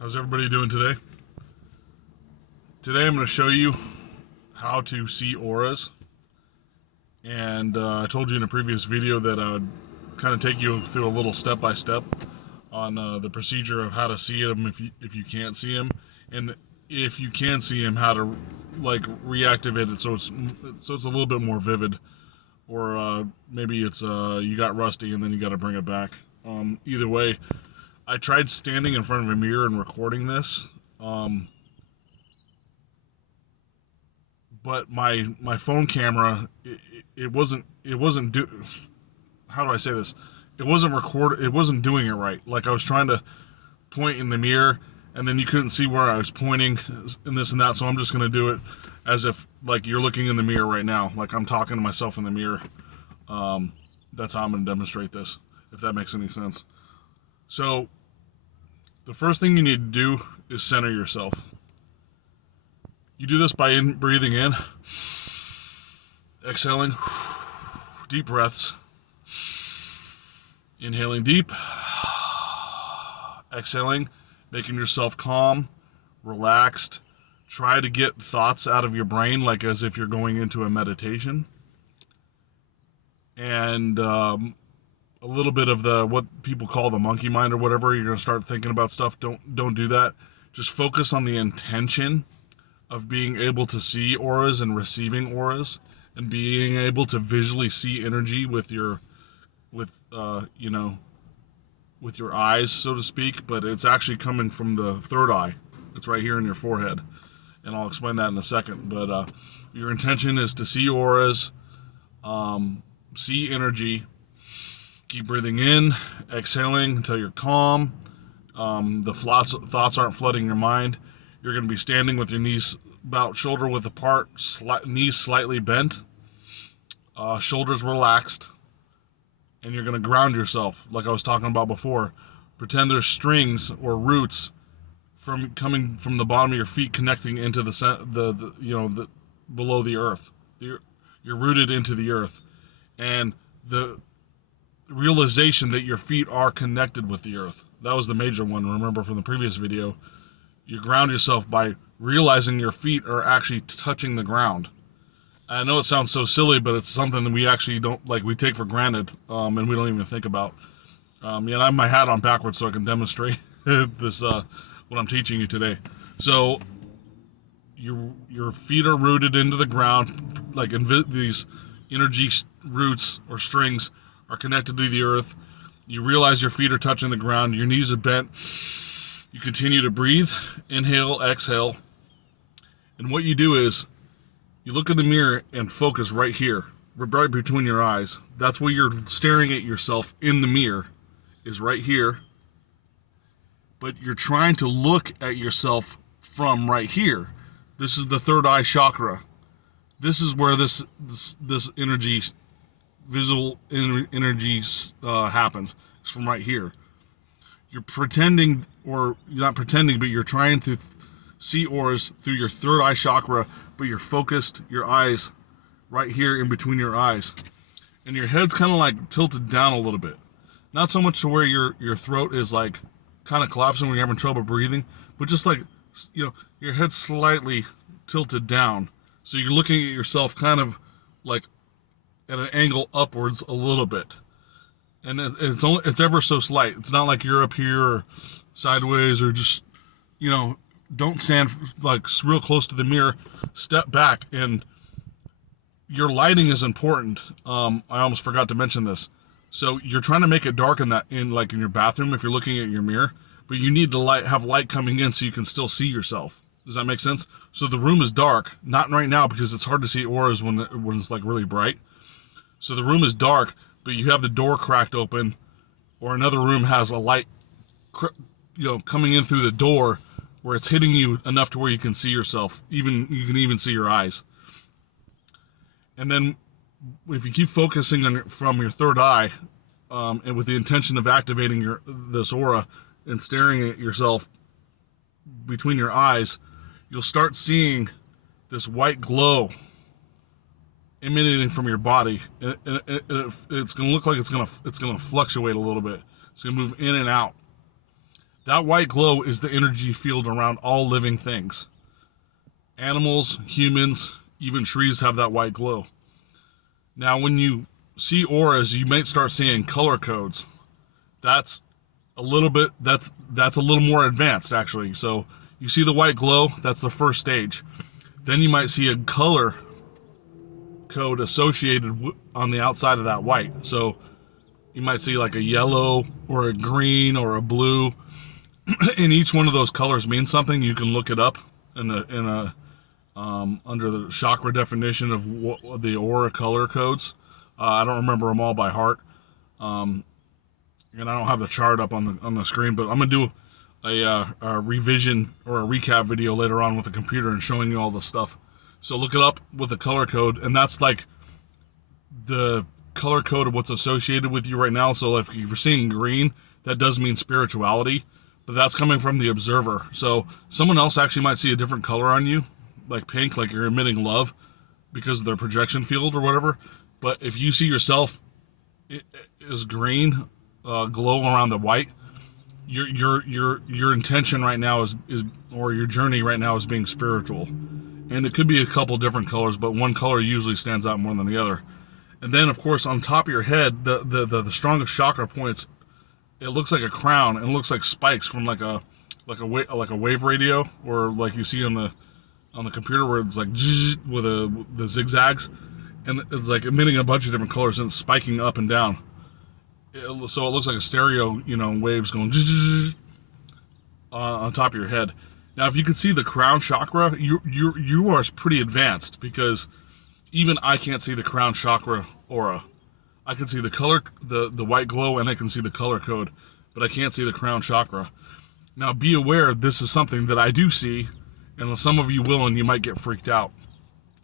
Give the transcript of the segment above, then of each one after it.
How's everybody doing today? Today I'm going to show you how to see auras. And I told you in a previous video that I would kind of take you through a little step-by-step on the procedure of how to see them if you can't see them, and if you can see them, how to like reactivate it so it's a little bit more vivid, or maybe it's you got rusty and then you got to bring it back. Either way, I tried standing in front of a mirror and recording this, but my phone camera it wasn't how do I say this? It wasn't doing it right. Like I was trying to point in the mirror and then you couldn't see where I was pointing and this and that, so I'm just gonna do it as if like you're looking in the mirror right now, like I'm talking to myself in the mirror. That's how I'm gonna demonstrate this, if that makes any sense. So the first thing you need to do is center yourself. You do this by breathing in, exhaling, deep breaths, inhaling deep, exhaling, making yourself calm, relaxed. Try to get thoughts out of your brain like as if you're going into a meditation. And a little bit of the what people call the monkey mind or whatever. You're going to start thinking about stuff. Don't do that. Just focus on the intention of being able to see auras and receiving auras and being able to visually see energy with your eyes, so to speak, but it's actually coming from the third eye. It's right here in your forehead, and I'll explain that in a second. But your intention is to see auras, see energy. Keep breathing in, exhaling until you're calm. The thoughts aren't flooding your mind. You're going to be standing with your knees about shoulder width apart, knees slightly bent, shoulders relaxed, and you're going to ground yourself like I was talking about before. Pretend there's strings or roots coming from the bottom of your feet connecting into the below the earth. You're rooted into the earth, and the realization that your feet are connected with the earth. That was the major one, remember from the previous video. You ground yourself by realizing your feet are actually touching the ground. I know it sounds so silly, but it's something that we actually don't, like, we take for granted, and we don't even think about. And I have my hat on backwards so I can demonstrate this, what I'm teaching you today. So your feet are rooted into the ground, like these energy roots or strings are connected to the earth. You realize your feet are touching the ground, your knees are bent. You continue to breathe, inhale, exhale. And what you do is you look in the mirror and focus right here, right between your eyes. That's where you're staring at yourself in the mirror, is right here. But you're trying to look at yourself from right here. This is the third eye chakra. This is where this energy, visual energy happens. It's from right here. You're pretending, or you're not pretending, but you're trying to see auras through your third eye chakra, but you're focused, your eyes right here in between your eyes. And your head's kind of like tilted down a little bit. Not so much to where your throat is like kind of collapsing when you're having trouble breathing, but just like, your head's slightly tilted down. So you're looking at yourself kind of like at an angle upwards a little bit. And it's ever so slight. It's not like you're up here or sideways or just, don't stand like real close to the mirror. Step back, and your lighting is important. I almost forgot to mention this. So you're trying to make it dark in your bathroom if you're looking at your mirror, but you need to have light coming in so you can still see yourself. Does that make sense? So the room is dark, not right now because it's hard to see auras when it's like really bright. So the room is dark, but you have the door cracked open, or another room has a light, coming in through the door where it's hitting you enough to where you can see yourself. You can even see your eyes. And then if you keep focusing from your third eye, and with the intention of activating this aura and staring at yourself between your eyes, you'll start seeing this white glow emanating from your body. It's going to look like it's going to fluctuate a little bit. It's going to move in and out. That white glow is the energy field around all living things. Animals, humans, even trees have that white glow. Now, when you see auras, you might start seeing color codes. That's a little bit, that's a little more advanced, actually. So you see the white glow, that's the first stage. Then you might see a color code associated on the outside of that white. So you might see like a yellow or a green or a blue. And each one of those colors means something. You can look it up in a under the chakra definition of what the aura color codes. I don't remember them all by heart, and I don't have the chart up on the screen. But I'm gonna do a revision or a recap video later on with the computer and showing you all the stuff. So look it up with the color code, and that's like the color code of what's associated with you right now. So if you're seeing green, that does mean spirituality, but that's coming from the observer. So someone else actually might see a different color on you, like pink, like you're emitting love because of their projection field or whatever. But if you see yourself as green, glow around the white, your intention right now is or your journey right now is being spiritual. And it could be a couple different colors, but one color usually stands out more than the other. And then, of course, on top of your head, the strongest chakra points, it looks like a crown, and it looks like spikes from like a wave radio, or like you see on the computer where it's like with the zigzags, and it's like emitting a bunch of different colors and it's spiking up and down. So it looks like a stereo, waves going on top of your head. Now, if you can see the crown chakra, you are pretty advanced, because even I can't see the crown chakra aura. I can see the color, the white glow, and I can see the color code, but I can't see the crown chakra. Now, be aware, this is something that I do see, and some of you will, and you might get freaked out.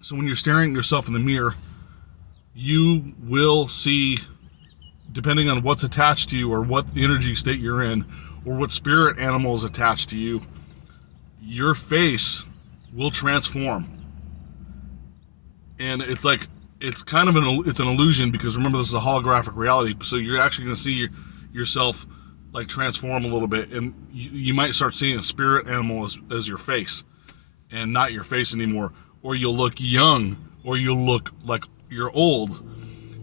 So when you're staring at yourself in the mirror, you will see, depending on what's attached to you or what energy state you're in, or what spirit animal is attached to you, your face will transform. And it's like, it's kind of an illusion, because remember, this is a holographic reality, so you're actually going to see yourself like transform a little bit, and you might start seeing a spirit animal as your face, and not your face anymore. Or you'll look young, or you'll look like you're old.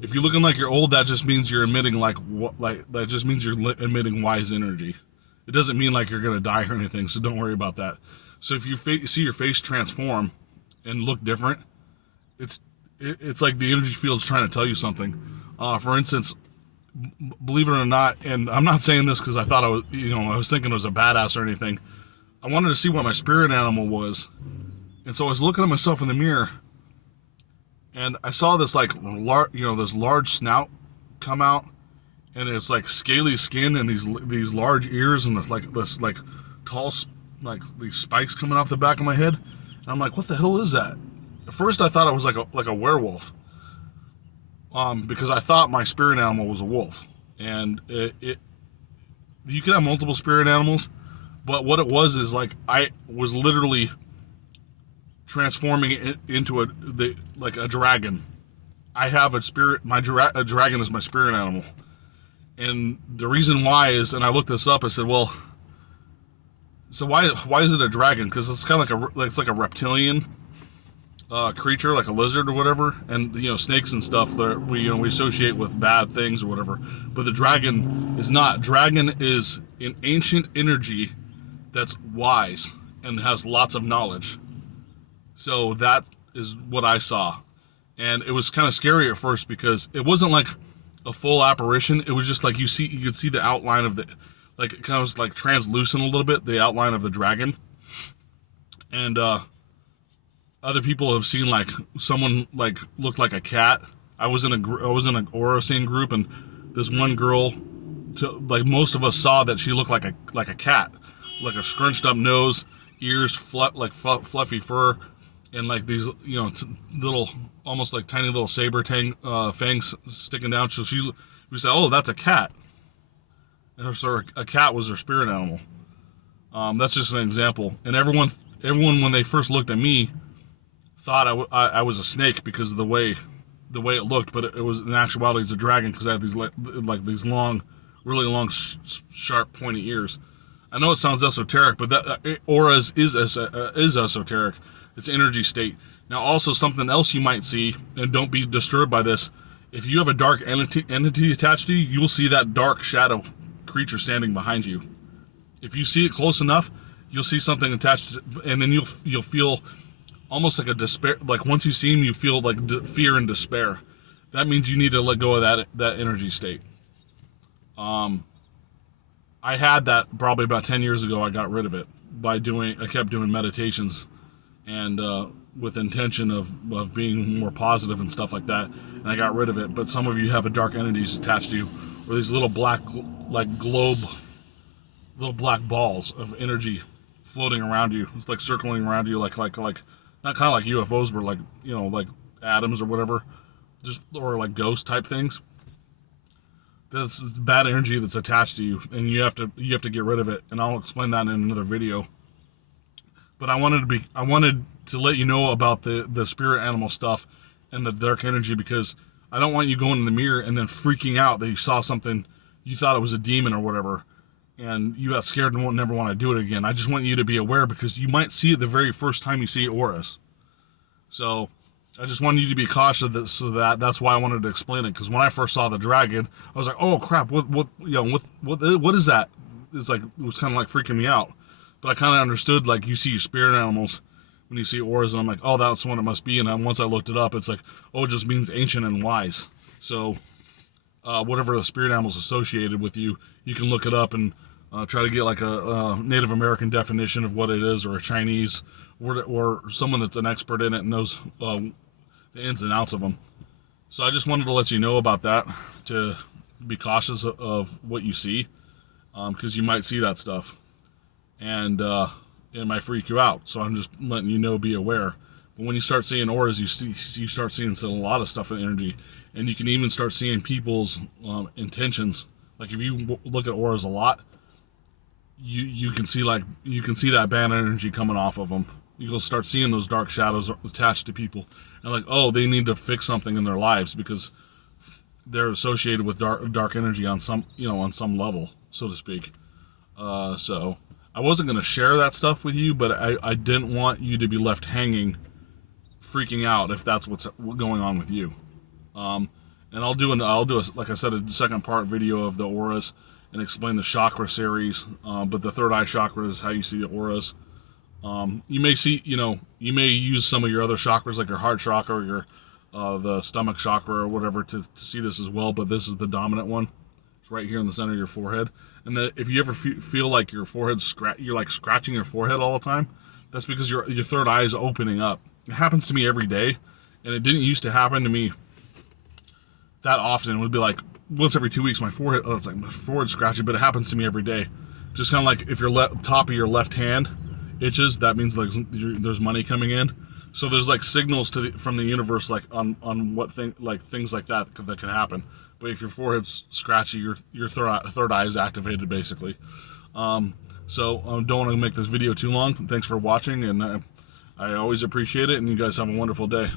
If you're looking like you're old, that just means you're emitting that just means you're emitting wise energy. It doesn't mean like you're going to die or anything, so don't worry about that. So if you see your face transform and look different, it's like the energy field's trying to tell you something. For instance, believe it or not, and I'm not saying this because I thought I was thinking it was a badass or anything. I wanted to see what my spirit animal was, and so I was looking at myself in the mirror, and I saw this this large snout come out, and it's like scaly skin and these large ears, and this tall these spikes coming off the back of my head, and I'm like, what the hell is that? At first, I thought it was like a werewolf, because I thought my spirit animal was a wolf, and you can have multiple spirit animals, but what it was is like I was literally transforming it into a dragon. I have a spirit. A dragon is my spirit animal, and the reason why is, and I looked this up. I said, well, so why is it a dragon? Because it's kind of like a reptilian creature, like a lizard or whatever, and snakes and stuff that we associate with bad things or whatever. But the dragon is not. Dragon is an ancient energy that's wise and has lots of knowledge. So that is what I saw, and it was kind of scary at first, because it wasn't like a full apparition. It was just like you could see the outline of it kind of was like translucent a little bit, the outline of the dragon. And other people have seen like someone looked like a cat. I was in an aura seeing group, and this one girl, most of us saw that she looked like a cat, like a scrunched up nose, ears fluffy fur, and like these little, almost like tiny little saber fangs sticking down. So we said, oh, that's a cat. And so a cat was her spirit animal. That's just an example. And everyone when they first looked at me thought I was a snake because of the way it looked, but it was, in actuality, it's a dragon, because I have these long, really long, sharp, pointy ears. I know it sounds esoteric, but that auras is esoteric. It's energy state. Now, also something else you might see, and don't be disturbed by this. If you have a dark entity attached to you, you'll see that dark shadow creature standing behind you. If you see it close enough, you'll see something attached, and then you'll feel almost like a despair. Like once you see him, you feel like fear and despair. That means you need to let go of that energy state. I had that probably about 10 years ago. I got rid of it I kept doing meditations, and with intention of being more positive and stuff like that, and I got rid of it. But some of you have a dark entities attached to you, or these little black, like globe, little black balls of energy floating around you. It's like circling around you, like not kind of like UFOs, but like, you know, like atoms or whatever, just, or like ghost type things. That's bad energy that's attached to you, and you have to get rid of it. And I'll explain that in another video. But I wanted to let you know about the spirit animal stuff and the dark energy, because I don't want you going in the mirror and then freaking out that you saw something, you thought it was a demon or whatever, and you got scared and won't never want to do it again. I just want you to be aware, because you might see it the very first time you see auras. So I just wanted you to be cautious of this, so that's why I wanted to explain it. Because when I first saw the dragon, I was like, "Oh crap! What is that?" It's like, it was kind of like freaking me out. But I kind of understood, like, you see your spirit animals when you see auras, and I'm like, "Oh, that's what it must be." And then once I looked it up, it's like, "Oh, it just means ancient and wise." So whatever the spirit animals associated with you, you can look it up and try to get like a Native American definition of what it is, or a Chinese, or someone that's an expert in it and knows the ins and outs of them. So I just wanted to let you know about that, to be cautious of what you see, because you might see that stuff, and it might freak you out. So I'm just letting you know, be aware. But when you start seeing auras, you start seeing a lot of stuff in energy, and you can even start seeing people's intentions. Like if you look at auras a lot, you can see that bad energy coming off of them. You'll start seeing those dark shadows attached to people, and like, oh, they need to fix something in their lives because they're associated with dark energy on some level, so to speak. So I wasn't going to share that stuff with you, but I didn't want you to be left hanging, freaking out if that's what's going on with you. And I'll do like I said, a second part video of the auras and explain the chakra series. But the third eye chakra is how you see the auras. You may use some of your other chakras, like your heart chakra or your the stomach chakra or whatever, to see this as well. But this is the dominant one. It's right here in the center of your forehead. And if you ever feel like your forehead's you're like scratching your forehead all the time, that's because your third eye is opening up. It happens to me every day, and it didn't used to happen to me that often. It would be like once every 2 weeks, my forehead's scratching, but it happens to me every day. Just kind of like if your top of your left hand itches, that means like there's money coming in. So there's like signals from the universe, like on what things like that can happen. But if your forehead's scratchy, your third eye is activated, basically. So I don't want to make this video too long. Thanks for watching, and I always appreciate it, and you guys have a wonderful day.